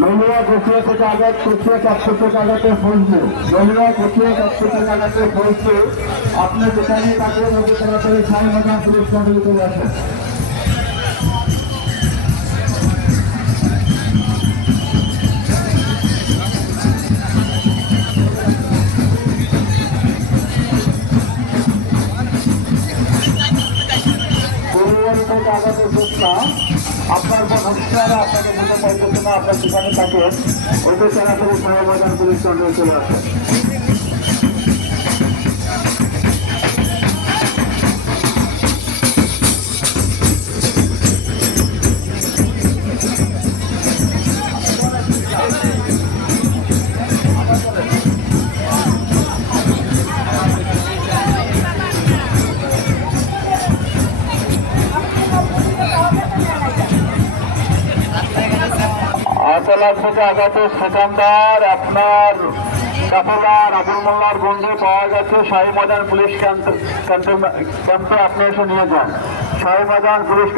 নলিয়া কুচিয়া থেকে আঘাত কুচিয়া কাছে থেকে আঘাতে ফলছে নলিয়া কুচিয়া কাছে থেকে আঘাতে ফলছে আপনি যেখানে তাকে তাড়াতাড়ি সাই মাদান পুরস্কার দিতে আসেন থেকে আঘাতে চেষ্টা আপনার যে অফিসার আপনাকে মনে পাইতেছে না আপনার সেখানে থাকে ওদের তাড়াতাড়ি মাদান পুলিশ কন্ট্রোল চলে আসেন। আতলার থেকে আগত সেকান্দার আপনার কাপড়ার আবুল মোল্লার গঞ্জে পাওয়া গেছে। শাহী ময়দান পুলিশ ক্যাম্প ক্যাম্পে আপনি এসে নিয়ে যান। শাহী ময়দান পুলিশ